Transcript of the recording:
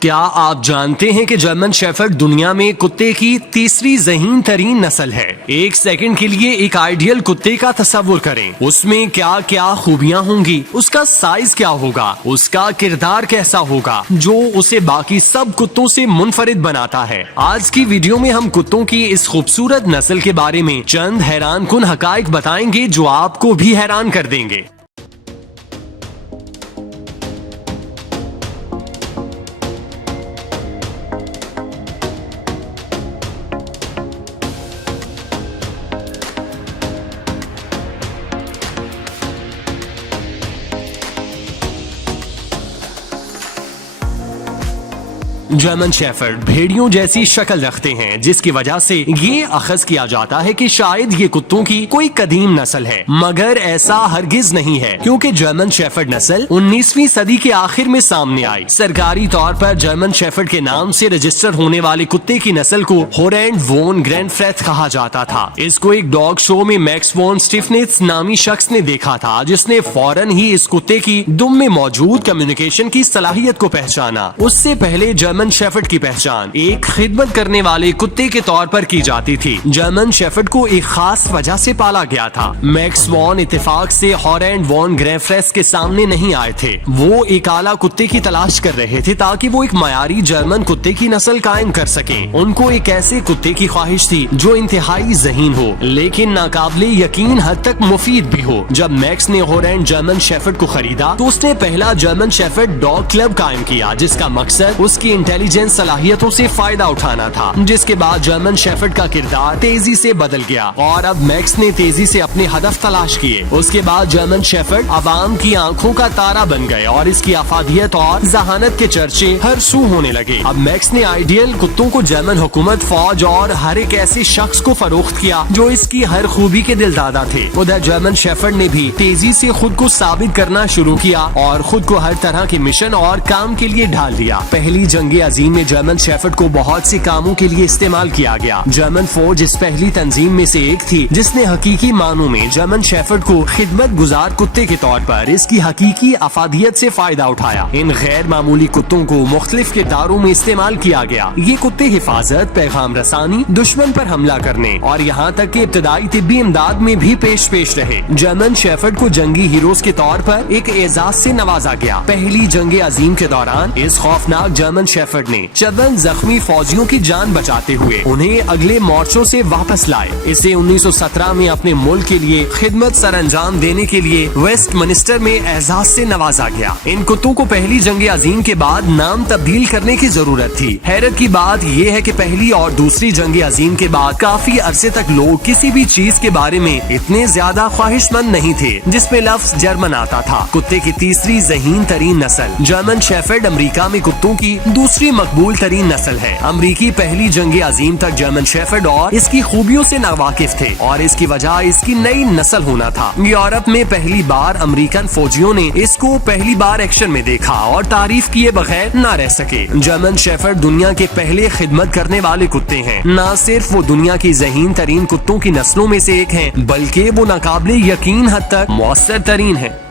کیا آپ جانتے ہیں کہ جرمن شیفرڈ دنیا میں کتے کی تیسری ذہین ترین نسل ہے؟ ایک سیکنڈ کے لیے ایک آئیڈیل کتے کا تصور کریں، اس میں کیا کیا خوبیاں ہوں گی، اس کا سائز کیا ہوگا، اس کا کردار کیسا ہوگا جو اسے باقی سب کتوں سے منفرد بناتا ہے۔ آج کی ویڈیو میں ہم کتوں کی اس خوبصورت نسل کے بارے میں چند حیران کن حقائق بتائیں گے جو آپ کو بھی حیران کر دیں گے۔ جرمن شیفرڈ بھیڑیوں جیسی شکل رکھتے ہیں، جس کی وجہ سے یہ اخذ کیا جاتا ہے کہ شاید یہ کتوں کی کوئی قدیم نسل ہے، مگر ایسا ہرگز نہیں ہے، کیونکہ جرمن شیفرڈ نسل 19ویں صدی کے آخر میں سامنے آئی۔ سرکاری طور پر جرمن شیفرڈ کے نام سے رجسٹر ہونے والے کتے کی نسل کو ہورینڈ وون گرینفریتھ کہا جاتا تھا۔ اس کو ایک ڈاگ شو میں میکس وون سٹیفنیٹس نامی شخص نے دیکھا تھا، جس نے فوراً ہی اس کتے کی دم میں موجود کمیونیکیشن کی صلاحیت کو پہچانا۔ اس سے پہلے جرمن شیفرڈ کی پہچان ایک خدمت کرنے والے کتے کے طور پر کی جاتی تھی۔ جرمن شیفرڈ کو ایک خاص وجہ سے پالا گیا تھا۔ میکس وون اتفاق سے ہورینڈ وون گرینفریتھ کے سامنے نہیں آئے تھے، وہ ایک اعلیٰ کتے کی تلاش کر رہے تھے تاکہ وہ ایک معیاری جرمن کتے کی نسل قائم کر سکیں۔ ان کو ایک ایسے کتے کی خواہش تھی جو انتہائی ذہین ہو لیکن ناقابل یقین حد تک مفید بھی ہو۔ جب میکس نے ہورینڈ جرمن شیفرڈ کو خریدا تو اس نے پہلا جرمن شیفرڈ ڈاگ کلب قائم کیا، جس کا مقصد اس کی انٹیلیجنس صلاحیتوں سے فائدہ اٹھانا تھا۔ جس کے بعد جرمن شیفرڈ کا کردار تیزی سے بدل گیا اور اب میکس نے تیزی سے اپنے ہدف تلاش کیے۔ اس کے بعد جرمن شیفرڈ عوام کی آنکھوں کا تارا بن گئے اور اس کی افادیت اور ذہانت کے چرچے ہر سو ہونے لگے۔ اب میکس نے آئیڈیل کتوں کو جرمن حکومت، فوج اور ہر ایک ایسے شخص کو فروخت کیا جو اس کی ہر خوبی کے دل دادا تھے۔ ادھر جرمن شیفرڈ نے بھی تیزی سے خود کو ثابت کرنا شروع کیا اور خود کو ہر طرح کے مشن اور کام کے لیے ڈھال دیا۔ پہلی جنگ عظیم میں جرمن شیفرڈ کو بہت سے کاموں کے لیے استعمال کیا گیا۔ جرمن فوج اس پہلی تنظیم میں سے ایک تھی جس نے حقیقی معنوں میں جرمن شیفرڈ کو خدمت گزار کتے کے طور پر اس کی حقیقی افادیت سے فائدہ اٹھایا۔ ان غیر معمولی کتوں کو مختلف کرداروں میں استعمال کیا گیا۔ یہ کتے حفاظت، پیغام رسانی، دشمن پر حملہ کرنے اور یہاں تک کہ ابتدائی طبی امداد میں بھی پیش رہے۔ جرمن شیفرڈ کو جنگی ہیروز کے طور پر ایک اعزاز سے نوازا گیا۔ پہلی جنگ عظیم کے دوران اس خوفناک جرمن شیفرڈ نے چند زخمی فوجیوں کی جان بچاتے ہوئے انہیں اگلے مورچوں سے واپس لائے۔ اسے 1917 میں اپنے ملک کے لیے خدمت سر انجام دینے کے لیے ویسٹ منسٹر میں اعزاز سے نوازا گیا۔ ان کتوں کو پہلی جنگ عظیم کے بعد نام تبدیل کرنے کی ضرورت تھی۔ حیرت کی بات یہ ہے کہ پہلی اور دوسری جنگ عظیم کے بعد کافی عرصے تک لوگ کسی بھی چیز کے بارے میں اتنے زیادہ خواہش مند نہیں تھے جس میں لفظ جرمن آتا تھا۔ کتے کی تیسری ذہین ترین نسل جرمن شیفرڈ امریکہ میں کتوں کی دوسری مقبول ترین نسل ہے۔ امریکی پہلی جنگ عظیم تک جرمن شیفرڈ اور اس کی خوبیوں سے ناواقف تھے اور اس کی وجہ اس کی نئی نسل ہونا تھا۔ یورپ میں پہلی بار امریکن فوجیوں نے اس کو پہلی بار ایکشن میں دیکھا اور تعریف کیے بغیر نہ رہ سکے۔ جرمن شیفرڈ دنیا کے پہلے خدمت کرنے والے کتے ہیں۔ نہ صرف وہ دنیا کی ذہین ترین کتوں کی نسلوں میں سے ایک ہیں بلکہ وہ ناقابل یقین حد تک مؤثر ترین ہیں۔